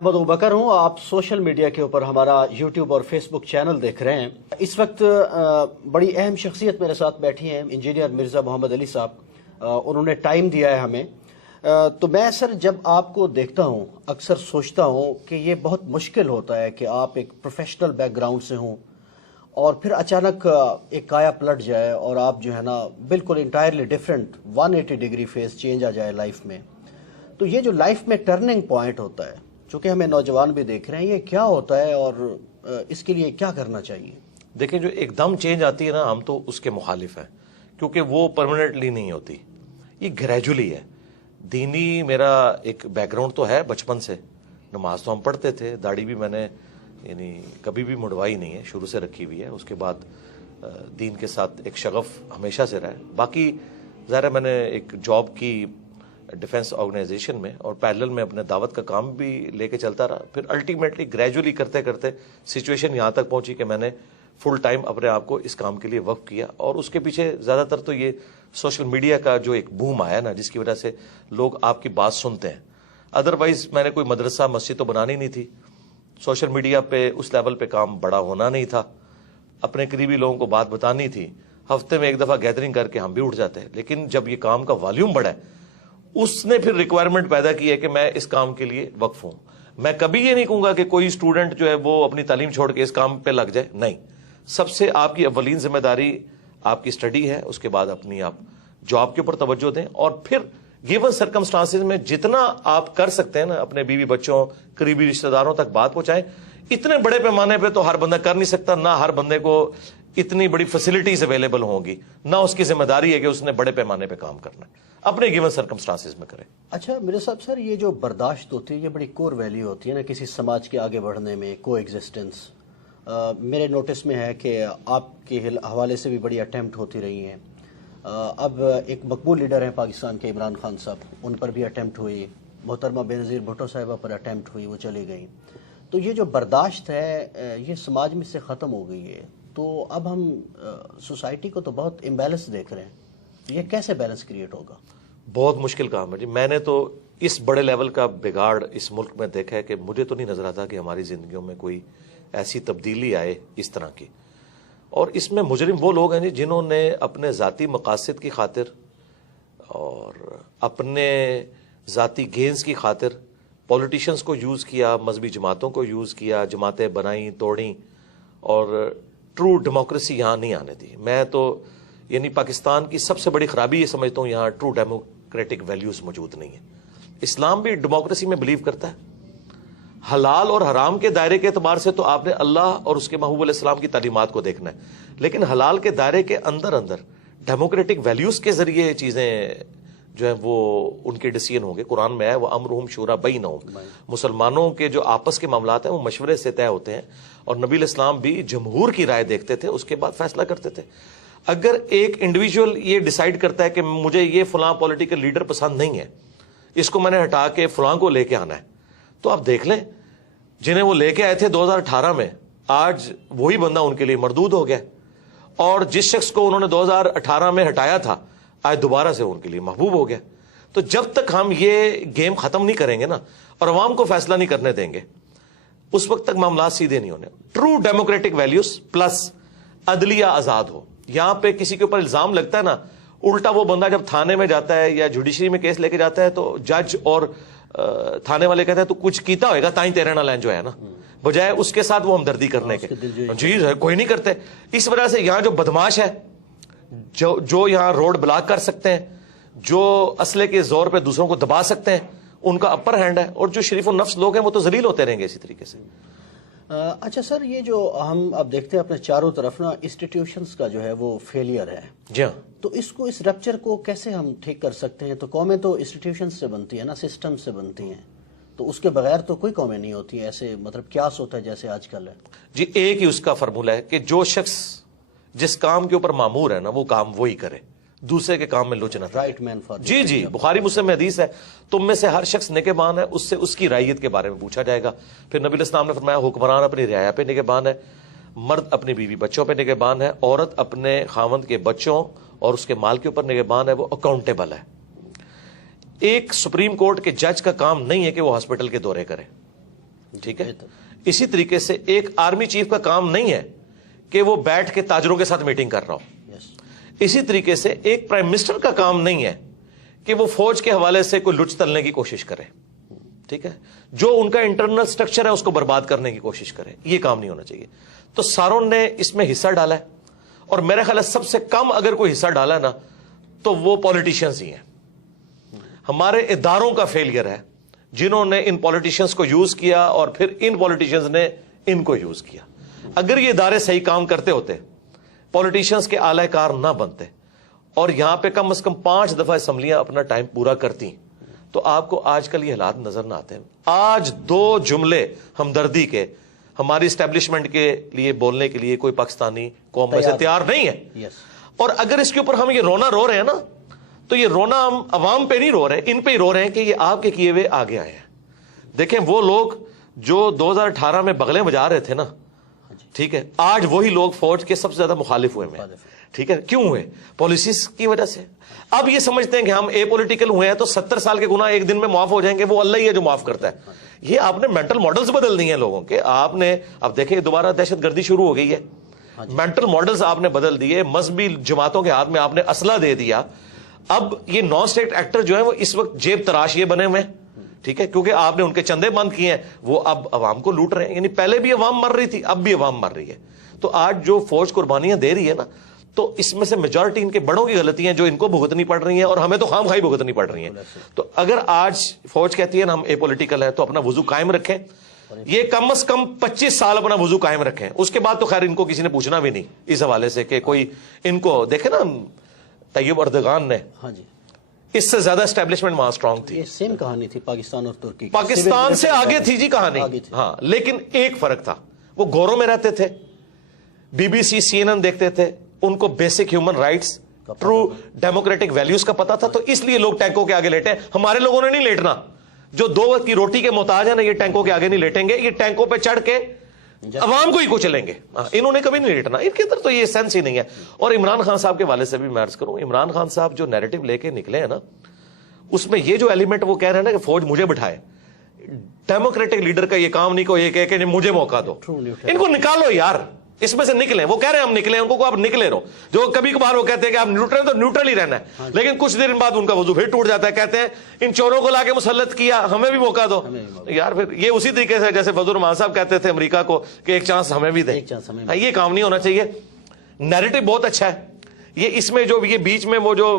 محمد ابوبکر ہوں. آپ social media کے اوپر ہمارا یوٹیوب اور فیس بک چینل دیکھ رہے ہیں. اس وقت بڑی اہم شخصیت میرے ساتھ بیٹھی ہیں, انجینئر مرزا محمد علی صاحب. انہوں نے ٹائم دیا ہے ہمیں. تو میں سر جب آپ کو دیکھتا ہوں اکثر سوچتا ہوں کہ یہ بہت مشکل ہوتا ہے کہ آپ ایک پروفیشنل بیک گراؤنڈ سے ہوں اور پھر اچانک ایک کایا پلٹ جائے اور آپ جو ہے نا بالکل entirely different 180 degree face change آ جائے لائف میں. تو یہ جو لائف میں ٹرننگ پوائنٹ ہوتا ہے, چونکہ ہمیں نوجوان بھی دیکھ رہے ہیں, یہ کیا ہوتا ہے اور اس کے لیے کیا کرنا چاہیے؟ دیکھیں, جو ایک دم چینج آتی ہے نا, ہم تو اس کے مخالف ہیں کیونکہ وہ پرماننٹلی نہیں ہوتی, یہ گریجولی ہے. دینی میرا ایک بیک گراؤنڈ تو ہے, بچپن سے نماز تو ہم پڑھتے تھے, داڑھی بھی میں نے یعنی کبھی بھی مڑوائی نہیں ہے, شروع سے رکھی ہوئی ہے. اس کے بعد دین کے ساتھ ایک شغف ہمیشہ سے رہا ہے. باقی ظاہر ہے میں نے ایک جاب کی ڈیفنس آرگنائزیشن میں اور پیرلل میں اپنے دعوت کا کام بھی لے کے چلتا رہا. پھر الٹیمیٹلی گریجولی کرتے کرتے سچویشن یہاں تک پہنچی کہ میں نے فل ٹائم اپنے آپ کو اس کام کے لیے وقف کیا. اور اس کے پیچھے زیادہ تر تو یہ سوشل میڈیا کا جو ایک بوم آیا نا, جس کی وجہ سے لوگ آپ کی بات سنتے ہیں. ادروائز میں نے کوئی مدرسہ مسجد تو بنانی نہیں تھی, سوشل میڈیا پہ اس لیول پہ کام بڑا ہونا نہیں تھا, اپنے قریبی لوگوں کو بات بتانی تھی, ہفتے میں ایک دفعہ گیدرنگ کر کے ہم بھی اٹھ جاتے ہیں. لیکن جب یہ کام کا والیوم بڑھا ہے, اس نے پھر ریکوائرمنٹ پیدا کی ہے کہ میں اس کام کے لیے وقف ہوں. میں کبھی یہ نہیں کہوں گا کہ کوئی اسٹوڈنٹ جو ہے وہ اپنی تعلیم چھوڑ کے اس کام پہ لگ جائے, نہیں. سب سے آپ کی اولین ذمہ داری آپ کی اسٹڈی ہے, اس کے بعد اپنی آپ جاب کے اوپر توجہ دیں, اور پھر گیون سرکمسٹانسز میں جتنا آپ کر سکتے ہیں نا اپنے بیوی بچوں قریبی رشتہ داروں تک بات پہنچائیں. اتنے بڑے پیمانے پہ تو ہر بندہ کر نہیں سکتا, نہ ہر بندے کو اتنی بڑی فیسلٹیز اویلیبل ہوں گی, نہ اس کی ذمہ داری ہے کہ اس نے بڑے پیمانے پہ کام کرنا ہے. اپنے گیون سرکمسٹانسز میں کریں. اچھا میرے صاحب, سر یہ جو برداشت ہوتی ہے یہ بڑی کور ویلیو ہوتی ہے نا کسی سماج کے آگے بڑھنے میں, کو ایگزسٹنس. میرے نوٹس میں ہے کہ آپ کے حوالے سے بھی بڑی اٹیمپٹ ہوتی رہی ہیں. اب ایک مقبول لیڈر ہیں پاکستان کے عمران خان صاحب, ان پر بھی اٹیمپٹ ہوئی, محترمہ بینظیر بھٹو صاحبہ پر اٹیمپٹ ہوئی, وہ چلی گئیں. تو یہ جو برداشت ہے یہ سماج میں سے ختم ہو گئی ہے. تو اب ہم سوسائٹی کو تو بہت امبیلنس دیکھ رہے ہیں, یہ کیسے بیلنس کریٹ ہوگا؟ بہت مشکل کام ہے جی. میں نے تو اس بڑے لیول کا بگاڑ اس ملک میں دیکھا ہے کہ مجھے تو نہیں نظر آتا کہ ہماری زندگیوں میں کوئی ایسی تبدیلی آئے اس طرح کی. اور اس میں مجرم وہ لوگ ہیں جی جنہوں نے اپنے ذاتی مقاصد کی خاطر اور اپنے ذاتی گینز کی خاطر پولیٹیشنز کو یوز کیا, مذہبی جماعتوں کو یوز کیا, جماعتیں بنائیں توڑیں, اور ٹرو ڈیموکریسی یہاں نہیں آنے دی. میں تو یعنی پاکستان کی سب سے بڑی خرابی یہ سمجھتا ہوں یہاں ٹرو ڈیموکریٹک ویلیوز موجود نہیں ہیں. اسلام بھی ڈیموکریسی میں بلیو کرتا ہے. حلال اور حرام کے دائرے کے اعتبار سے تو آپ نے اللہ اور اس کے محبوب علیہ السلام کی تعلیمات کو دیکھنا ہے, لیکن حلال کے دائرے کے اندر اندر ڈیموکریٹک ویلیوز کے ذریعے یہ چیزیں جو ہیں وہ ان کے ڈیسیژن ہوں گے. قرآن میں ہے وہ امرہم شورا بینہم, مسلمانوں کے جو آپس کے معاملات ہیں وہ مشورے سے طے ہوتے ہیں, اور نبی علیہ السلام بھی جمہور کی رائے دیکھتے تھے, اس کے بعد فیصلہ کرتے تھے. اگر ایک انڈیویجول یہ ڈیسائیڈ کرتا ہے کہ مجھے یہ فلاں پولیٹیکل لیڈر پسند نہیں ہے, اس کو میں نے ہٹا کے فلاں کو لے کے آنا ہے, تو آپ دیکھ لیں جنہیں وہ لے کے آئے تھے 2018 میں, آج وہی بندہ ان کے لیے مردود ہو گیا, اور جس شخص کو انہوں نے 2018 میں ہٹایا تھا آج دوبارہ سے ان کے لیے محبوب ہو گیا. تو جب تک ہم یہ گیم ختم نہیں کریں گے نا اور عوام کو فیصلہ نہیں کرنے دیں گے, اس وقت تک معاملات سیدھے نہیں ہونے. ٹرو ڈیموکریٹک ویلیوز پلس عدلیہ آزاد ہو. یہاں پہ کسی کے اوپر الزام لگتا ہے نا, الٹا وہ بندہ جب تھانے میں جاتا ہے یا جوڈیشری میں کیس لے کے جاتا ہے تو جج اور تھانے والے کہتے ہیں تو کچھ کیتا ہوئے گا تائیں تیرے نہ لین جو ہے نا, بجائے اس کے ساتھ وہ ہمدردی کرنے کے. جی کوئی نہیں کرتے. اس وجہ سے یہاں جو بدماش ہے, جو یہاں روڈ بلاک کر سکتے ہیں, جو اسلحے کے زور پہ دوسروں کو دبا سکتے ہیں, ان کا اپر ہینڈ ہے, اور جو شریف النفس لوگ ہیں وہ تو ذلیل ہوتے رہیں گے اسی طریقے سے. اچھا سر, یہ جو ہم اب دیکھتے ہیں اپنے چاروں طرف نا انسٹیٹیوشنز کا جو ہے وہ فیلئر ہے. جی ہاں. تو اس رپچر کو کیسے ہم ٹھیک کر سکتے ہیں؟ تو قومیں تو انسٹیٹیوشنز سے بنتی ہیں نا, سسٹم سے بنتی ہیں, تو اس کے بغیر تو کوئی قومیں نہیں ہوتی ایسے, مطلب کیاس ہوتا ہے جیسے آج کل ہے. جی ایک ہی اس کا فرمولہ ہے کہ جو شخص جس کام کے اوپر مامور ہے نا وہ کام وہی کرے, دوسرے کے کام میں لوچ نہ تھا. Right main for. جی جی, بخاری مسلم میں حدیث ہے, تم میں سے ہر شخص نگہبان ہے, اس سے اس کی رعیت کے بارے میں پوچھا جائے گا. پھر نبی علیہ السلام نے فرمایا حکمران اپنی رعایا پہ نگہبان ہے, مرد اپنی بیوی بچوں پہ نگہبان ہے, عورت اپنے خاوند کے بچوں اور اس کے مال کے اوپر نگہبان ہے, وہ اکاؤنٹیبل ہے. ایک سپریم کورٹ کے جج کا کام نہیں ہے کہ وہ ہاسپٹل کے دورے کرے, ٹھیک ہے. اسی طریقے سے ایک آرمی چیف کا کام نہیں ہے کہ وہ بیٹھ کے تاجروں کے ساتھ میٹنگ کر رہا ہو. اسی طریقے سے ایک پرائم منسٹر کا کام نہیں ہے کہ وہ فوج کے حوالے سے کوئی لچ تلنے کی کوشش کرے. ٹھیک ہے, جو ان کا انٹرنل سٹرکچر ہے اس کو برباد کرنے کی کوشش کرے, یہ کام نہیں ہونا چاہیے. تو ساروں نے اس میں حصہ ڈالا ہے, اور میرے خیال ہے سب سے کم اگر کوئی حصہ ڈالا ہے نا تو وہ پولیٹیشینز ہی ہیں. ہمارے اداروں کا فیلئر ہے جنہوں نے ان پولیٹیشینز کو یوز کیا اور پھر ان پولیٹیشینز نے ان کو یوز کیا. اگر یہ ادارے صحیح کام کرتے ہوتے, پولیٹیشینز کے اعلی کار نہ بنتے, اور یہاں پہ کم از کم 5 دفعہ اسمبلیاں اپنا ٹائم پورا کرتی, تو آپ کو آج کل یہ حالات نظر نہ آتے ہیں. آج 2 جملے ہمدردی کے ہماری اسٹیبلشمنٹ کے لیے بولنے کے لیے کوئی پاکستانی قوم میں سے تیار نہیں ہے. اور اگر اس کے اوپر ہم یہ رونا رو رہے ہیں نا, تو یہ رونا ہم عوام پہ نہیں رو رہے, ان پہ ہی رو رہے ہیں کہ یہ آپ کے کیے ہوئے آگے آئے ہیں. دیکھیں وہ لوگ جو 2018 میں بغلیں بجا رہے تھے نا, ٹھیک ہے, آج وہی لوگ فوج کے سب سے زیادہ مخالف ہوئے ہیں. ٹھیک ہے, کیوں ہوئے؟ پالیسیز کی وجہ سے. اب یہ سمجھتے ہیں کہ ہم اے پولیٹیکل ہوئے ہیں تو 70 سال کے گناہ ایک دن میں معاف ہو جائیں گے, وہ اللہ ہی ہے جو معاف کرتا ہے. یہ آپ نے مینٹل ماڈلز بدل دی ہیں لوگوں کے. آپ نے اب دیکھیں دوبارہ دہشت گردی شروع ہو گئی ہے. مینٹل ماڈلز آپ نے بدل دیے, مذہبی جماعتوں کے ہاتھ میں آپ نے اسلحہ دے دیا. اب یہ نان اسٹیٹ ایکٹر جو ہیں وہ اس وقت جیب تراش یہ بنے ہوئے ہیں. ٹھیک ہے, کیونکہ آپ نے ان کے چندے بند کیے ہیں, وہ اب عوام کو لوٹ رہے ہیں. یعنی پہلے بھی عوام مر رہی تھی, اب بھی عوام مر رہی ہے. تو آج جو فوج قربانیاں دے رہی ہے نا, تو اس میں سے میجورٹی ان کے بڑوں کی غلطیاں جو ان کو بھگتنی پڑ رہی ہیں, اور ہمیں تو خام خواہی بھگتنی پڑ رہی ہیں. تو اگر آج فوج کہتی ہے نا ہم اے پولیٹیکل ہے, تو اپنا وضو قائم رکھیں. یہ کم از کم 25 سال اپنا وضو قائم رکھیں. اس کے بعد تو خیر ان کو کسی نے پوچھنا بھی نہیں اس حوالے سے کہ کوئی ان کو دیکھے نا. طیب اردگان نے اس سے زیادہ اسٹیبلشمنٹ وہاں اسٹرانگ تھی. سیم کہانی تھی پاکستان اور ترکی, پاکستان سے آگے تھی جی کہانی. ہاں, لیکن ایک فرق تھا, وہ گوروں میں رہتے تھے, بی بی سی CNN دیکھتے تھے, ان کو basic human rights, true democratic values کا پتا تھا. تو اس لیے لوگ ٹینکوں کے آگے لیٹے. ہمارے لوگوں نے نہیں لیٹنا. جو 2 وقت کی روٹی کے محتاج ہیں نا, یہ ٹینکوں کے آگے نہیں لیٹیں گے. یہ ٹینکوں پہ چڑھ کے عوام کو ہی کچلیں گے. انہوں نے کبھی نہیں لیٹنا. ان کے اندر تو یہ سینس ہی نہیں ہے. اور عمران خان صاحب کے والے سے بھی میں عرض کروں, عمران خان صاحب جو نیریٹو لے کے نکلے ہیں نا, اس میں یہ جو ایلیمنٹ وہ کہہ رہے ہیں نا کہ فوج مجھے بٹھائے, ڈیموکریٹک لیڈر کا یہ کام نہیں کو یہ کہہ کہ مجھے موقع دو. ان کو نکالو یار, اس میں سے نکلیں. وہ کہہ رہے ہیں ہم نکلیں, ان کو آپ نکلے رہو. جو کبھی کبھار وہ کہتے ہیں کہ آپ نیوٹرل, تو نیوٹرل ہی رہنا ہے. لیکن کچھ دیر بعد ان کا وضو پھر ٹوٹ جاتا ہے. کہتے ہیں ان چوروں کو لا کے مسلط کیا, ہمیں بھی موقع دو. یار پھر یہ اسی طریقے سے جیسے فضل الرحمان صاحب کہتے تھے امریکہ کو کہ ایک چانس ہمیں بھی دیں. یہ کام نہیں ہونا چاہیے. نیریٹو بہت اچھا ہے. یہ اس میں جو یہ بیچ میں وہ جو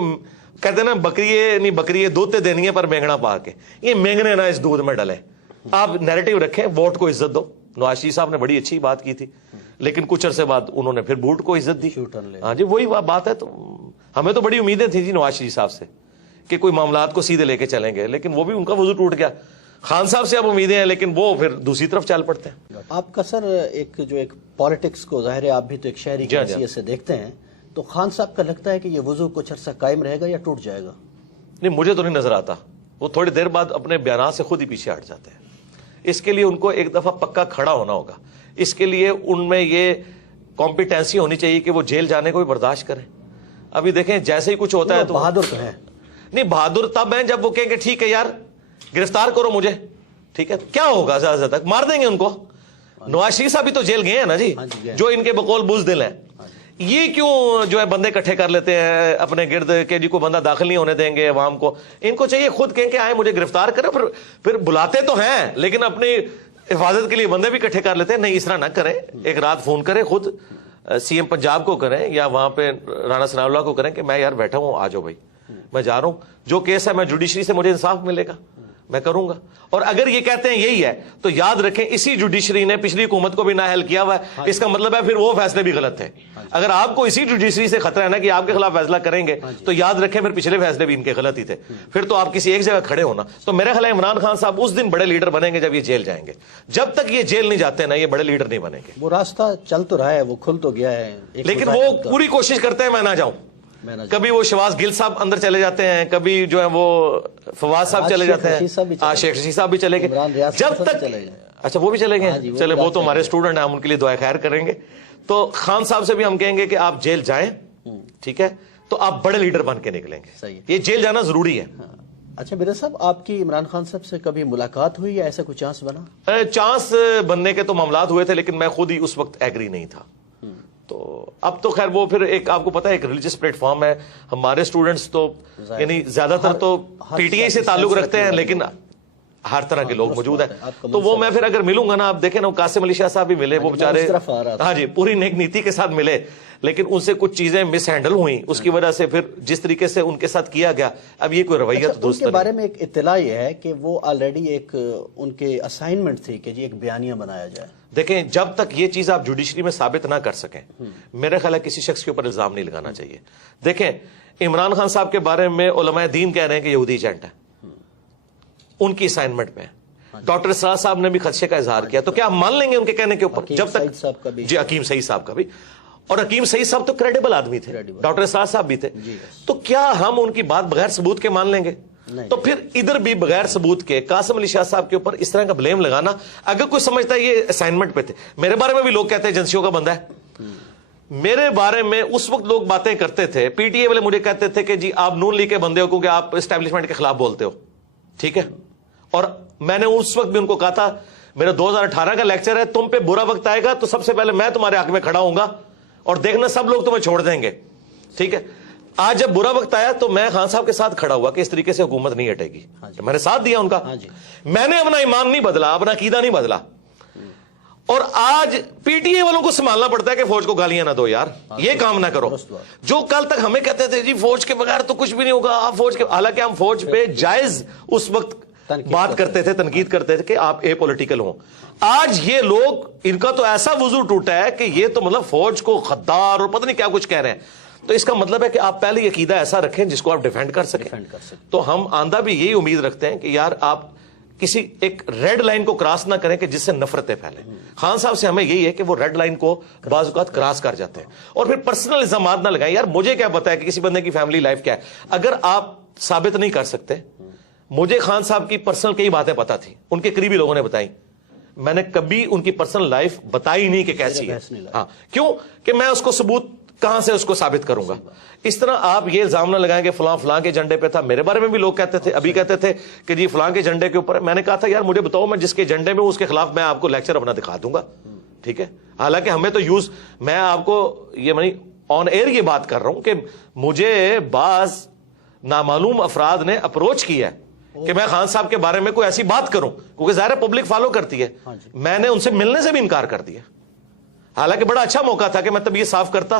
کہتے ہیں نا بکری نہیں بکری دودھ دینی ہے پر مینگنا پا کے, یہ مینگنے نہ اس دودھ میں ڈلے. آپ نیریٹو رکھیں, ووٹ کو عزت دو. نواز شریف صاحب نے بڑی اچھی بات کی تھی, لیکن کچھ عرصے بعد انہوں نے پھر بوٹ کو عزت دی. ہاں جی, وہی بات ہے. تو ہمیں تو بڑی امیدیں تھیں جی نواز شریف صاحب سے کہ کوئی معاملات کو سیدھے لے کے چلیں گے, لیکن وہ بھی ان کا وضو ٹوٹ گیا. خان صاحب سے اب امیدیں ہیں, لیکن وہ پھر دوسری طرف چل پڑتے ہیں. آپ کا سر ایک پالیٹکس کو ظاہر ہے آپ بھی تو ایک شہری کی حیثیت سے دیکھتے ہیں, تو خان صاحب کا لگتا ہے کہ یہ وضو کچھ عرصہ قائم رہے گا یا ٹوٹ جائے گا؟ نہیں, مجھے تو نہیں نظر آتا. وہ تھوڑی دیر بعد اپنے بیانات سے خود ہی پیچھے ہٹ جاتے ہیں. اس کے لیے ان کو ایک دفعہ پکا کھڑا ہونا ہوگا. اس کے لیے ان میں یہ کمپیٹنسی ہونی چاہیے کہ وہ جیل جانے کو بھی برداشت کریں. ابھی دیکھیں جیسے ہی کچھ ہوتا ہے تو بہادر تو ہے نہیں, بہادر تب ہیں جب وہ کہیں گے ٹھیک ہے یار گرفتار کرو مجھے, ٹھیک ہے کیا ہوگا, زیادہ تک مار دیں گے ان کو. نواز شریف صاحب بھی تو جیل گئے ہیں نا جی, جو ان کے بقول بزدل ہیں. یہ کیوں جو ہے بندے اکٹھے کر لیتے ہیں اپنے گرد کہ جی کو بندہ داخل نہیں ہونے دیں گے عوام کو. ان کو چاہیے خود کہیں کہ آئے مجھے گرفتار کریں, پھر بلاتے تو ہیں لیکن اپنی حفاظت کے لیے بندے بھی اکٹھے کر لیتے ہیں. نہیں, اس طرح نہ کریں. ایک رات فون کریں خود CM پنجاب کو کریں یا وہاں پہ رانا ثناء اللہ کو کریں کہ میں یار بیٹھا ہوں, آ جاؤ بھائی, میں جا رہا ہوں, جو کیس ہے میں جوڈیشری سے مجھے انصاف ملے گا میں کروں گا. اور اگر یہ کہتے ہیں یہی ہے تو یاد رکھیں اسی جوڈیشری نے پچھلی حکومت کو بھی نااہل کیا ہوا ہے. اس کا مطلب ہے پھر وہ فیصلے بھی غلط تھے. اگر آپ کو اسی جوڈیشری سے خطرہ ہے نا کہ آپ کے خلاف فیصلہ کریں گے, تو یاد رکھیں پھر پچھلے فیصلے بھی ان کے غلط ہی تھے. پھر تو آپ کسی ایک جگہ کھڑے ہونا. تو میرے خیال ہے عمران خان صاحب اس دن بڑے لیڈر بنیں گے جب یہ جیل جائیں گے. جب تک یہ جیل نہیں جاتے نا یہ بڑے لیڈر نہیں بنیں گے. وہ راستہ چل تو رہا ہے, وہ کھل تو گیا ہے, لیکن وہ پوری کوشش کرتے ہیں میں نہ جاؤں. کبھی وہ شواز گل صاحب اندر چلے جاتے ہیں, کبھی جو ہے وہ فواز صاحب چلے جاتے ہیں, شیخ رشید صاحب بھی چلے گئے. جب تک اچھا وہ بھی چلے گئے, چلے وہ تو ہمارے اسٹوڈنٹ ہیں, ہم ان کے لیے دعا خیر کریں گے. تو خان صاحب سے بھی ہم کہیں گے کہ آپ جیل جائیں, ٹھیک ہے, تو آپ بڑے لیڈر بن کے نکلیں گے. یہ جیل جانا ضروری ہے. اچھا مرزا صاحب, آپ کی عمران خان صاحب سے کبھی ملاقات ہوئی یا ایسا کوئی چانس بنا؟ چانس بننے کے تو معاملات ہوئے تھے, لیکن میں خود ہی اس وقت ایگری نہیں تھا. تو اب تو خیر وہ پھر ایک آپ کو پتا ہے ایک ریلیجس پلیٹ فارم ہے, ہمارے اسٹوڈنٹس تو یعنی زیادہ تر تو پی ٹی آئی سے تعلق رکھتے ہیں, لیکن ہر طرح کے لوگ موجود ہیں. تو وہ میں پھر اگر ملوں گا نا, آپ دیکھیں نا قاسم علی شاہ صاحب بھی ملے, وہ بیچارے ہاں جی پوری نیک نیتی کے ساتھ ملے, لیکن ان سے کچھ چیزیں مس ہینڈل ہوئیں, اس کی وجہ سے پھر جس طریقے سے ان کے ساتھ کیا گیا, اب یہ کوئی رویہ تو ان کے بارے میں ایک اطلاع یہ ہے کہ وہ آلریڈی ایک ان کے اسائنمنٹ تھی کہ جی ایک بیانیہ بنایا جائے. دیکھیں جب تک یہ چیز آپ جوڈیشری میں ثابت نہ کر سکیں, میرے خیال ہے کسی شخص کے اوپر الزام نہیں لگانا چاہیے. دیکھیں عمران خان صاحب کے بارے میں علماء دین کہہ رہے ہیں کہ یہودی ایجنٹ ہے, ان کی اسائنمنٹ میں. ڈاکٹر اسرار صاحب نے بھی خدشے کا اظہار کیا, تو کیا ہم مان لیں گے ان کے کہنے کے اوپر؟ جب تک جی حکیم سعید صاحب کا بھی, اور حکیم سعید صاحب تو کریڈیبل آدمی تھے, ڈاکٹر اسرار صاحب بھی تھے, تو کیا ہم ان کی بات بغیر ثبوت کے مان لیں گے؟ تو پھر ادھر بھی بغیر ثبوت کے قاسم علی شاہ صاحب کے اوپر اس طرح کا بلیم لگانا, اگر کوئی سمجھتا ہے یہ اسائنمنٹ پہ تھے. میرے بارے میں بھی لوگ کہتے ہیں ایجنسیوں کا بندہ ہے, میرے بارے میں اس وقت لوگ باتیں کرتے تھے, پی ٹی اے والے مجھے کہتے تھے کہ جی آپ نون لیگ کے بندے ہو کیونکہ آپ اسٹیبلشمنٹ کے خلاف بولتے ہو, ٹھیک ہے. اور میں نے اس وقت بھی ان کو کہا تھا میرا 2018 کا لیکچر ہے, تم پہ برا وقت آئے گا تو سب سے پہلے میں تمہارے حق میں کھڑا ہوں گا, اور دیکھنا سب لوگ تمہیں چھوڑ دیں گے, ٹھیک ہے. آج جب برا وقت آیا تو میں خان صاحب کے ساتھ کھڑا ہوا کہ اس طریقے سے حکومت نہیں ہٹے گی, میں نے ساتھ دیا ان کا. میں نے اپنا ایمان نہیں بدلا, اپنا عقیدہ نہیں بدلا. اور آج پی ٹی اے والوں کو سنبھالنا پڑتا ہے کہ فوج کو گالیاں نہ دو یار, یہ کام نہ کرو. جو کل تک ہمیں کہتے تھے جی فوج کے بغیر تو کچھ بھی نہیں ہوگا, آپ فوج کے, حالانکہ ہم فوج پہ جائز اس وقت بات کرتے تھے, تنقید کرتے تھے کہ آپ اے پولیٹیکل ہوں. آج یہ لوگ, ان کا تو ایسا وضو ٹوٹا ہے کہ یہ تو مطلب فوج کو غدار اور پتہ نہیں کیا کچھ کہہ رہے ہیں. تو اس کا مطلب ہے کہ آپ پہلے عقیدہ ایسا رکھیں جس کو آپ ڈیفینڈ کر سکیں. تو ہم آندہ بھی یہی امید رکھتے ہیں کہ یار آپ کسی ایک ریڈ لائن کو کراس نہ کریں کہ جس سے نفرتیں پھیلیں. خان صاحب سے ہمیں یہی ہے کہ وہ ریڈ لائن کو بعض اوقات کراس کر جاتے ہیں, اور پھر پرسنل الزامات نہ لگائیں. یار مجھے کیا پتا ہے کہ کسی بندے کی فیملی لائف کیا ہے, اگر آپ ثابت نہیں کر سکتے. مجھے خان صاحب کی پرسنل کئی باتیں پتا تھی, ان کے قریبی لوگوں نے بتائی, میں نے کبھی ان کی پرسنل لائف بتائی نہیں کہ کیسی ہے. ہاں, کیوں کہ میں اس کو ثبوت کہاں سے اس کو ثابت کروں گا. اس طرح آپ یہ الزام نہ لگائیں کہ فلاں فلاں کے جھنڈے پہ تھا. میرے بارے میں بھی لوگ کہتے تھے, ابھی کہتے تھے کہ جی فلاں کے جھنڈے کے اوپر. میں نے کہا تھا یار مجھے بتاؤ, میں جس کے جھنڈے میں اس کے خلاف میں آپ کو لیکچر اپنا دکھا دوں گا, ٹھیک ہے. حالانکہ ہمیں تو یوز, میں آپ کو یہ میں آن ایئر یہ بات کر رہا ہوں کہ مجھے بعض نامعلوم افراد نے اپروچ کیا ہے کہ میں خان صاحب کے بارے میں کوئی ایسی بات کروں, کیونکہ ظاہر پبلک فالو کرتی ہے. میں نے ان سے ملنے سے بھی انکار کر دیا, حالانکہ بڑا اچھا موقع تھا کہ میں تب یہ صاف کرتا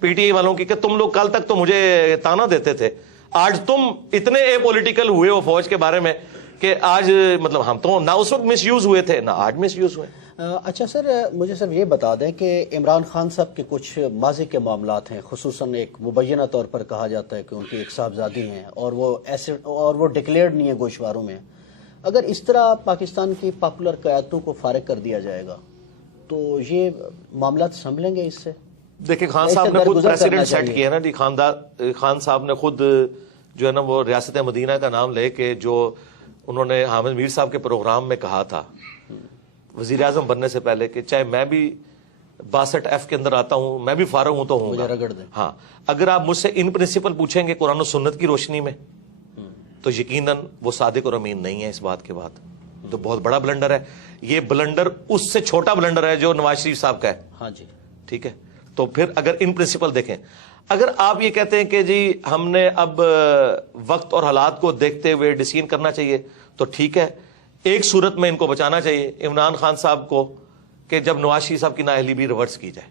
پی ٹی آئی والوں کی کہ تم لوگ کل تک تو مجھے تانا دیتے تھے, آج تم اتنے اے پولیٹیکل ہوئے ہو فوج کے بارے میں کہ آج مطلب ہم تو نہ اس وقت مس یوز ہوئے تھے نہ آج مس یوز ہوئے. اچھا سر, مجھے سر یہ بتا دیں کہ عمران خان صاحب کے کچھ ماضی کے معاملات ہیں, خصوصاً ایک مبینہ طور پر کہا جاتا ہے کہ ان کی ایک صاحبزادی ہیں اور وہ ڈکلیئرڈ نہیں ہے گوشواروں میں. اگر اس طرح پاکستان کی پاپولر قیادتوں کو فارغ کر دیا جائے گا تو یہ معاملات سنبھلیں گے اس سے؟ دیکھیں خان صاحب نے خود پریسیڈنٹ سیٹ کیا نا جی, خان صاحب نے خود جو ہے نا وہ ریاست مدینہ کا نام لے کے جو انہوں نے حامد میر صاحب کے پروگرام میں کہا تھا وزیر اعظم بننے سے پہلے کہ چاہے میں بھی 62F کے اندر آتا ہوں, میں بھی فارغ ہوں تو ہوں گا. ہاں, اگر آپ مجھ سے ان پرنسپل پوچھیں گے قرآن و سنت کی روشنی میں تو یقیناً وہ صادق اور امین نہیں ہے اس بات کے بعد. تو بہت بڑا بلنڈر ہے یہ, بلنڈر اس سے چھوٹا بلنڈر ہے جو نواز شریف صاحب کا ہے. ہاں جی, ٹھیک ہے. تو پھر اگر ان پرنسپل دیکھیں, اگر آپ یہ کہتے ہیں کہ جی ہم نے اب وقت اور حالات کو دیکھتے ہوئے ڈیسیژن کرنا چاہیے تو ٹھیک ہے, ایک صورت میں ان کو بچانا چاہیے عمران خان صاحب کو کہ جب نواز شریف صاحب کی نااہلی بھی ریورس کی جائے.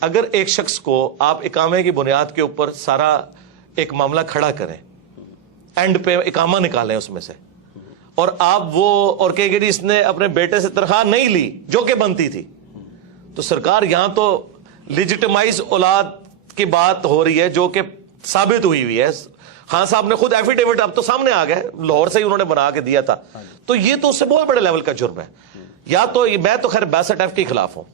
اگر ایک شخص کو آپ اقامے کی بنیاد کے اوپر سارا ایک معاملہ کھڑا کریں, اینڈ پہ اقامہ نکالیں اس میں سے, اور آپ وہ اور کہیں کہ جی اس نے اپنے بیٹے سے تنخواہ نہیں لی جو کہ بنتی تھی, تو سرکار یہاں تو لیجیٹمائز اولاد کی بات ہو رہی ہے جو کہ ثابت ہوئی ہے. خان صاحب نے خود ایفیڈیوٹ اب تو سامنے آ گیا, لاہور سے ہی انہوں نے بنا کے دیا تھا. تو یہ تو اس سے بہت بڑے لیول کا جرم ہے. یا تو میں تو خیر 62F کے خلاف ہوں,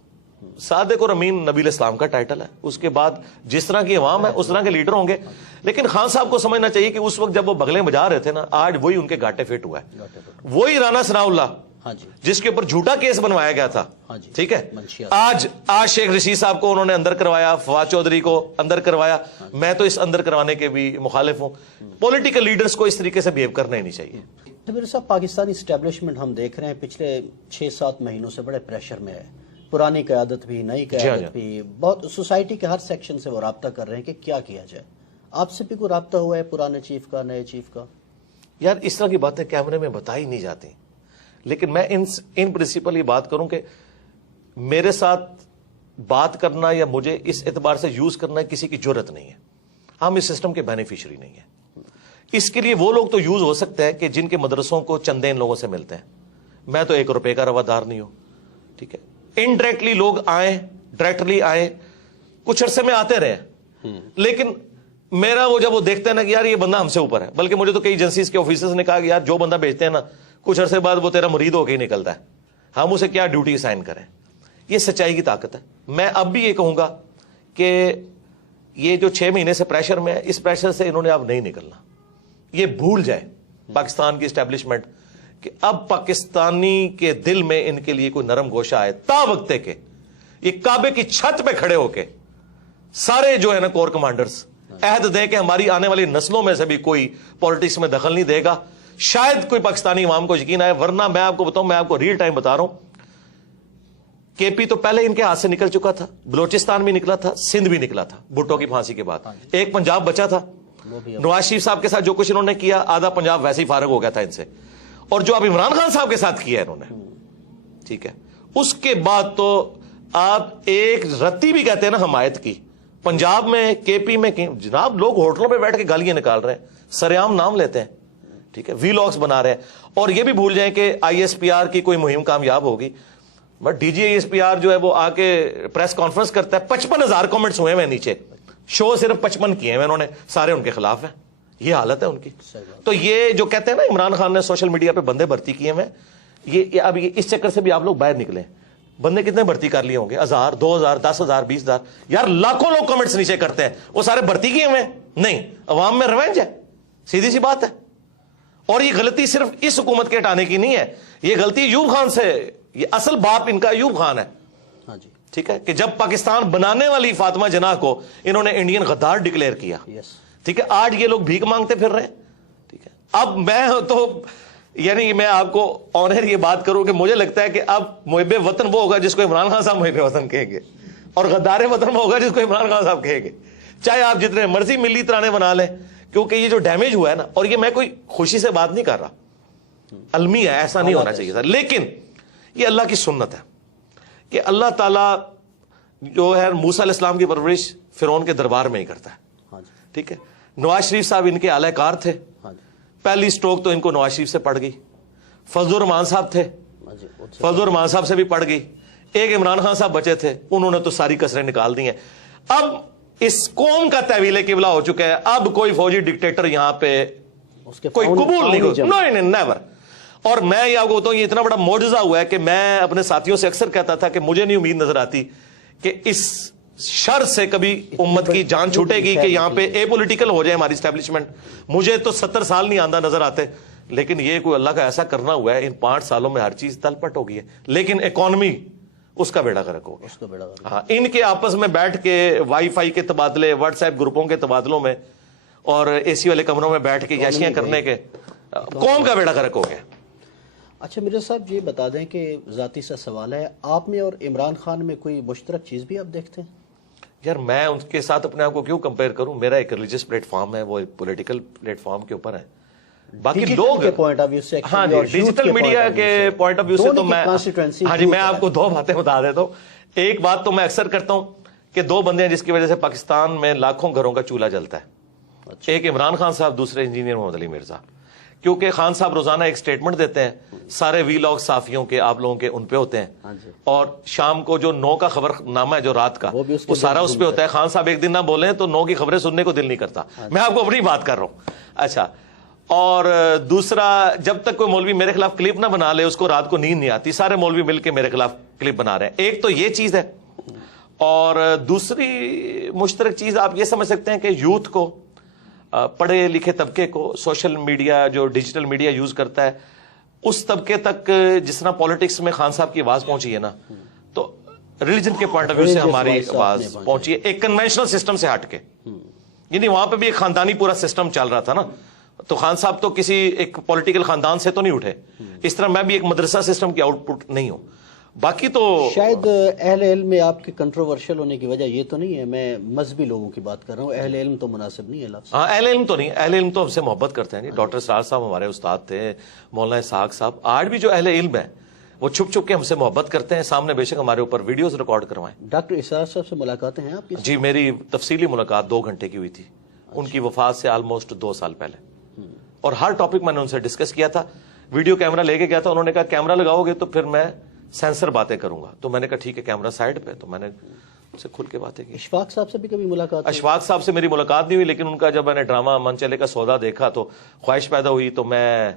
صادق اور امین نبی الاسلام کا ٹائٹل ہے, اس کے بعد جس طرح کی عوام ہے اس طرح کے لیڈر ہوں گے. لیکن خان صاحب کو سمجھنا چاہیے کہ اس وقت جب وہ بغلیں بجا رہے تھے نا, آج وہی ان کے گاٹے فٹ ہوا ہے. وہی رانا ثناء اللہ ہاں جی، جس کے اوپر جھوٹا کیس بنوایا گیا تھا. ہاں جی، ٹھیک ہے. منشیات. آج شیخ رشید صاحب کو انہوں نے اندر کروایا, فواد چودھری کو اندر کروایا. میں تو اس اندر کروانے کے بھی مخالف ہوں. پولیٹیکل لیڈرز کو اس طریقے سے بہیو کرنا ہی نہیں چاہیے. میرے صاحب پاکستانی اسٹیبلشمنٹ ہم دیکھ رہے ہیں پچھلے 6-7 مہینوں سے بڑے پریشر میں ہے. پرانی قیادت بھی, نئی قیادت بھی, بہت سوسائٹی کے ہر سیکشن سے وہ رابطہ کر رہے ہیں کہ کیا کیا جائے. آپ سے بھی کوئی رابطہ ہوا ہے پرانے چیف کا, نئے چیف کا؟ یار اس طرح کی باتیں کیمرے میں بتائی نہیں جاتی, لیکن میں ان پرنسپل یہ بات کروں کہ میرے ساتھ بات کرنا یا مجھے اس اعتبار سے یوز کرنا کسی کی جرت نہیں ہے. ہم اس سسٹم کے بینیفیشری نہیں ہیں. اس کے لیے وہ لوگ تو یوز ہو سکتے ہیں کہ جن کے مدرسوں کو چندے ان لوگوں سے ملتے ہیں. میں تو 1 روپے کا روادار نہیں ہوں. ٹھیک ہے. انڈائریکٹلی لوگ آئیں, ڈائریکٹلی آئیں, کچھ عرصے میں آتے رہے, لیکن میرا وہ جب وہ دیکھتے ہیں نا کہ یار یہ بندہ ہم سے اوپر ہے, بلکہ مجھے تو کئی ایجنسیز کے آفیسرز نے کہا کہ یار جو بندہ بیچتے ہیں نا کچھ عرصے بعد وہ تیرا مرید ہو کے ہی نکلتا ہے, ہم اسے کیا ڈیوٹی اسائن کریں. یہ سچائی کی طاقت ہے. میں اب بھی یہ کہوں گا کہ یہ جو 6 مہینے سے پریشر میں ہے, اس پریشر سے انہوں نے اب نہیں نکلنا. یہ بھول جائے پاکستان کی اسٹیبلشمنٹ کہ اب پاکستانی کے دل میں ان کے لیے کوئی نرم گوشہ آئے. تا وقت کے یہ کعبے کی چھت پہ کھڑے ہو کے سارے جو ہے نا کور کمانڈرز عہد دیں کہ ہماری آنے والی نسلوں میں سے بھی کوئی پالیٹکس میں دخل نہیں دے گا. شاید کوئی پاکستانی عوام کو یقین آئے, ورنہ میں آپ کو بتاؤں, میں آپ کو ریل ٹائم بتا رہا ہوں, کے پی تو پہلے ان کے ہاتھ سے نکل چکا تھا, بلوچستان بھی نکلا تھا, سندھ بھی نکلا تھا بھٹو کی پھانسی کے بعد. ایک پنجاب بچا تھا. نواز شریف صاحب کے ساتھ جو کچھ انہوں نے کیا, آدھا پنجاب ویسے ہی فارغ ہو گیا تھا ان سے. اور جو اب عمران خان صاحب کے ساتھ کیا انہوں نے, ٹھیک ہے, اس کے بعد تو آپ ایک رتی بھی کہتے ہیں نا حمایت کی. پنجاب میں, کے پی میں جناب لوگ ہوٹلوں پہ بیٹھ کے گالیاں نکال رہے ہیں, سرعام نام لیتے ہیں. ٹھیک ہے, وی لاگس بنا رہے ہیں. اور یہ بھی بھول جائیں کہ آئی ایس پی آر کی کوئی مہم کامیاب ہوگی, but D G I S P R جو ہے وہ آ کے پریس کانفرنس کرتا ہے, 55,000 کامنٹس ہوئے ہیں نیچے, شو صرف 55 کیے ہیں انہوں نے, سارے ان کے خلاف ہیں. یہ حالت ہے ان کی. تو یہ جو کہتے ہیں نا عمران خان نے سوشل میڈیا پہ بندے بھرتی کیے ہیں, یہ اب اس چکر سے بھی آپ لوگ باہر نکلیں. بندے کتنے بھرتی کر لیے ہوں گے؟ 1000, 2000, 10,000, 20,000. یار لاکھوں لوگ کمنٹس نیچے کرتے ہیں, وہ سارے بھرتی کیے ہوئے نہیں. عوام میں ریونج ہے, سیدھی سی بات ہے. اور یہ غلطی صرف اس حکومت کے ہٹانے کی نہیں ہے, یہ غلطی ایوب خان سے, یہ اصل باپ ان کا ایوب خان ہے. ٹھیک ہے, کہ جب پاکستان بنانے والی فاطمہ جناح کو انہوں نے انڈین غدار ڈکلیئر کیا. ٹھیک ہے, آج یہ لوگ بھیک مانگتے پھر رہے ہیں. ٹھیک ہے, اب میں تو یعنی میں آپ کو آنر یہ بات کروں کہ مجھے لگتا ہے کہ اب محب وطن وہ ہوگا جس کو عمران خان صاحب محب وطن کہیں گے, اور غدار وطن وہ ہوگا جس کو عمران خان صاحب کہیں گے. چاہے آپ جتنے مرضی ملی ترانے بنا لیں, کیونکہ یہ جو ڈیمیج ہوا ہے نا, اور یہ میں کوئی خوشی سے بات نہیں کر رہا, المی ہے, ایسا نہیں ہونا چاہیے تھا, لیکن یہ اللہ کی سنت ہے کہ اللہ تعالیٰ جو ہے موسیٰ علیہ السلام کی پرورش فرعون کے دربار میں ہی کرتا ہے. ٹھیک ہے, نواز شریف صاحب ان کے اعلی کار تھے, پہلی سٹروک تو ان کو نواز شریف سے پڑ گئی. فضل الرحمان صاحب تھے, فضل الرحمان صاحب سے بھی پڑ گئی. ایک عمران خان صاحب بچے تھے, انہوں نے تو ساری کسریں نکال دی ہیں. اب اس قوم کا تحویل قبلہ ہو چکا ہے, اب کوئی فوجی ڈکٹیٹر یہاں پہ کوئی قبول نہیں کرتا, نیور. اور میں یہ آپ کو بتاؤں, یہ اتنا بڑا معجزہ ہوا ہے کہ میں اپنے ساتھیوں سے اکثر کہتا تھا کہ مجھے نہیں امید نظر آتی کہ اس شر سے کبھی امت کی جان چھوٹے گی کہ یہاں پہ اے پولیٹیکل ہو جائے ہماری اسٹیبلشمنٹ. مجھے تو 70 سال نہیں آندہ نظر آتے, لیکن یہ کوئی اللہ کا ایسا کرنا ہوا ہے, ان 5 سالوں میں ہر چیز تل پٹ ہو گئی ہے. لیکن اکانومی اس کا بیڑا غرق ہو گیا. ہاں, ان کے آپس میں بیٹھ کے وائی فائی کے تبادلے, واٹس ایپ گروپوں کے تبادلوں میں, اور اے سی والے کمروں میں بیٹھ کے یاشیاں کرنے کے, قوم کا بیڑا غرق ہو گیا. اچھا مرزا صاحب یہ بتا دیں کہ ذاتی سا سوال ہے, آپ میں اور عمران خان میں کوئی مشترک چیز بھی آپ دیکھتے ہیں؟ یار میں ان کے ساتھ اپنے آپ کو کیوں کمپیئر کروں, میرا ایک ریلیجس پلیٹ فارم ہے, وہ ایک پولیٹیکل پلیٹ فارم کے اوپر ہے. باقی لوگ ہاں جی, ڈیجیٹل میڈیا کے پوائنٹ آف ویو سے تو میں, ہاں جی, میں آپ کو 2 باتیں بتا دیتا ہوں. ایک بات تو میں اکثر کرتا ہوں کہ 2 بندے ہیں جس کی وجہ سے پاکستان میں لاکھوں گھروں کا چولہا جلتا ہے. ایک عمران خان صاحب, دوسرے انجینئر محمد علی مرزا. کیونکہ خان صاحب روزانہ ایک سٹیٹمنٹ دیتے ہیں, سارے وی لاگ صحافیوں کے, آپ لوگوں کے ان پہ ہوتے ہیں, اور شام کو جو 9 کا خبر نامہ ہے جو رات کا, وہ سارا اس پہ ہوتا ہے. خان صاحب ایک دن نہ بولیں تو 9 کی خبریں سننے کو دل نہیں کرتا. میں آپ کو اپنی بات کر رہا ہوں. اچھا, اور دوسرا, جب تک کوئی مولوی میرے خلاف کلپ نہ بنا لے اس کو رات کو نیند نہیں آتی. سارے مولوی مل کے میرے خلاف کلپ بنا رہے ہیں. ایک تو یہ چیز ہے, اور دوسری مشترک چیز آپ یہ سمجھ سکتے ہیں کہ یوتھ کو, پڑھے لکھے طبقے کو سوشل میڈیا, جو ڈیجیٹل میڈیا یوز کرتا ہے, اس طبقے تک جس طرح پالیٹکس میں خان صاحب کی آواز پہنچی ہے نا, تو ریلیجن کے پوائنٹ آف ویو سے ہماری آواز پہنچی ہے ایک کنونشنل سسٹم سے ہٹ کے. یعنی وہاں پہ بھی ایک خاندانی پورا سسٹم چل رہا تھا نا, تو خان صاحب تو کسی ایک پولیٹیکل خاندان سے تو نہیں اٹھے, اس طرح میں بھی ایک مدرسہ سسٹم کی آؤٹ پٹ نہیں ہوں. باقی تو شاید اہل علم میں آپ کے کنٹروورشل ہونے کی وجہ یہ تو نہیں ہے, میں مذہبی لوگوں کی بات کر رہا ہوں, اہل علم تو مناسب نہیں ہے لفظ. ہاں اہل علم تو نہیں, اہل علم تو ہم سے محبت کرتے ہیں جی. ڈاکٹر سرار صاحب ہمارے استاد تھے, مولانا اسحاق صاحب, آج بھی جو اہل علم ہیں وہ چھپ چھپ کے ہم سے محبت کرتے ہیں, سامنے بے شک ہمارے اوپر ویڈیوز ریکارڈ کروائیں. ڈاکٹر اسحاق صاحب سے ملاقاتیں ہیں آپ کی؟ جی میری تفصیلی ملاقات 2 گھنٹے کی ہوئی تھی, ان کی وفات سے آلموسٹ 2 سال پہلے, اور ہر ٹاپک میں نے ان سے ڈسکس کیا تھا. ویڈیو کیمرہ لے کے گیا تھا, انہوں نے کہا کیمرہ لگاؤ گے تو پھر میں سینسر باتیں کروں گا, تو میں نے کہا ٹھیک ہے کیمرہ سائڈ پہ, تو میں نے ان سے کھل کے باتیں کی. اشفاق صاحب سے بھی کبھی ملاقات؟ اشفاق صاحب سے میری ملاقات نہیں ہوئی, لیکن ان کا جب میں نے ڈرامہ من چلے کا سودا دیکھا تو خواہش پیدا ہوئی, تو میں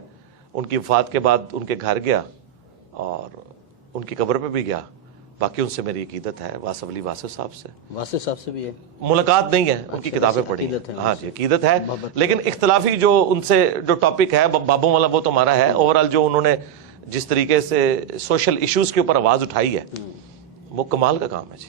ان کی وفات کے بعد ان کے گھر گیا اور ان کی قبر پہ بھی گیا. باقی ان سے میری عقیدت ہے. واصف علی واصف صاحب سے, واصف صاحب سے بھی ہے ملاقات نہیں ہے, ان کی کتابیں پڑھی ہیں. ہاں جی عقیدت ہے, لیکن اختلافی جو ان سے جو ٹاپک ہے بابوں والا وہ تو ہمارا ہے. اوور آل جو انہوں نے جس طریقے سے سوشل ایشوز کے اوپر آواز اٹھائی ہے وہ کمال کا کام ہے جی.